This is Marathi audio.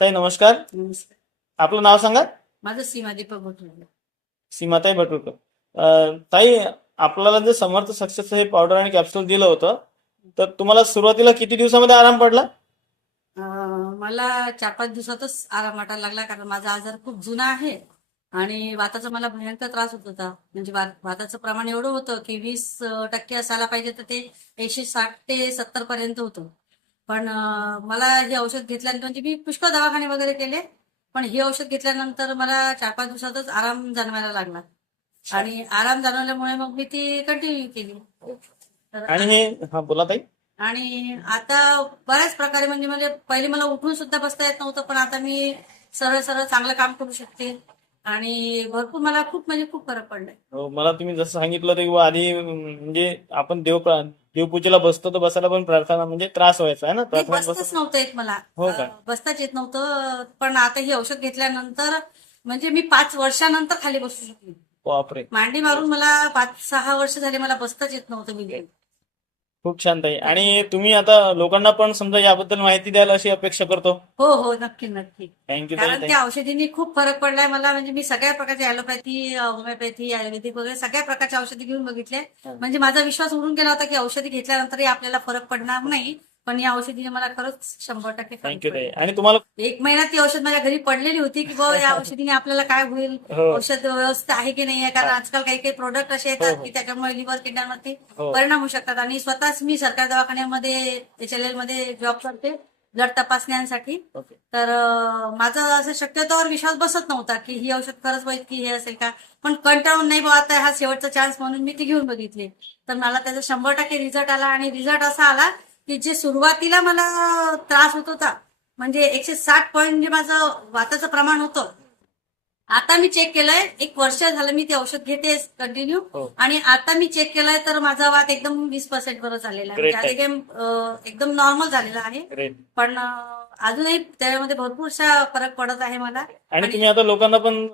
ताई नमस्कार. नमस्कार. आपलं नाव सांगा? माझं सीमा दीपक भोटले सीमाताई भटूरकर. ताई आपल्याला जे समर्थ सक्सेस हे पावडर आणि कॅप्सूल दिलं होतं तर तुम्हाला सुरुवातीला किती दिवसामध्ये आराम पडला? मला चार पाच दिवसातच आराम वाटायला लागला कारण माझा आजार खूप जुना आहे आणि वाताचा मला भयंकर त्रास होत होता. म्हणजे वाताचं प्रमाण एवढं होतं की वीस टक्के असायला पाहिजे तर ते एकशे साठ ते सत्तर पर्यंत होतं. पण मला हे औषध घेतल्यानंतर म्हणजे मी पुष्कळ दवाखाने वगैरे केले. पण हे औषध घेतल्यानंतर मला चार पाच दिवसातच आराम जाणवायला लागला. आणि आराम जाणवल्यामुळे मग मी ती कंटिन्यू केली. आणि हे बोला ताई. आणि आता बऱ्याच प्रकारे म्हणजे म्हणजे पहिले मला उठून सुद्धा बसता येत नव्हतं पण आता मी सरळ सरळ चांगलं काम करू शकते. आणि भरपूर मला खूप म्हणजे खूप फरक पडलाय. हो, मला तुम्ही जसं सांगितलं ते आधी म्हणजे आपण देव देवपूजेला बसतो तर बसायला पण प्रार्थना म्हणजे त्रास व्हायचा आहे ना? नाही, प्रार्थना बसताच बसत नव्हतं येत मला. हो का? अं, बसताच येत नव्हतं पण आता हे औषध घेतल्यानंतर म्हणजे मी पाच वर्षानंतर खाली बसू शकले. बापरे. मांडी मारून मला पाच सहा वर्ष झाले मला बसताच येत नव्हतं मी. खूप छान ताई. आणि तुम्ही आता लोकांना पण समजा याबद्दल माहिती द्याल अशी अपेक्षा करतो? हो हो नक्की नक्की. थँक्यू कारण त्या औषधींनी खूप फरक पडलाय. मला म्हणजे मी सगळ्या प्रकारची ॲलोपॅथी होमिओपॅथी आयुर्वेदिक वगैरे सगळ्या प्रकारच्या औषधी घेऊन बघितले. म्हणजे माझा विश्वास उडून गेला होता की औषधी घेतल्यानंतरही आपल्याला फरक पडणार नाही. पण या औषधीने मला खरंच शंभर टक्के फरक थँक्यू ताई. पडला. आणि तुम्हाला एक महिन्यात ती औषध माझ्या घरी पडलेली होती की बाबा या औषधीने आपल्याला काय होईल? हो. औषध व्यवस्थित आहे की नाही आहे कारण आजकाल काही काही प्रोडक्ट असे हो, येतात हो. की त्याच्यामुळे लिव्हर किडन्यांवरती हो. परिणाम होऊ शकतात. आणि स्वतःच मी सरकारी दवाखान्यामध्ये एच एलमध्ये जॉब करते ब्लड तपासण्यांसाठी. ओके. तर अं, माझा असं शक्यतोवर विश्वास बसत नव्हता की ही औषध खरंच की हे असेल का. पण कंटाळून नाही बुवा आता हा शेवटचा चान्स म्हणून मी ती घेऊन बघितली. तर मला त्याचा शंभर टक्के रिझल्ट आला आणि रिझल्ट असा आला की जे सुरुवातीला मला त्रास होत होता म्हणजे एकशे साठ पॉईंट जे माझं वाताचं प्रमाण होतं. आता मी चेक केलंय एक वर्ष झालं मी ते औषध घेते कंटिन्यू हो. आणि आता मी चेक केलंय तर माझा वात एकदम वीस पर्सेंट वर झालेला आहे. म्हणजे एकदम नॉर्मल झालेला आहे. पण अजूनही त्याच्यामध्ये भरपूरसा फरक पडत आहे मला. आणि तुम्ही आता लोकांना पण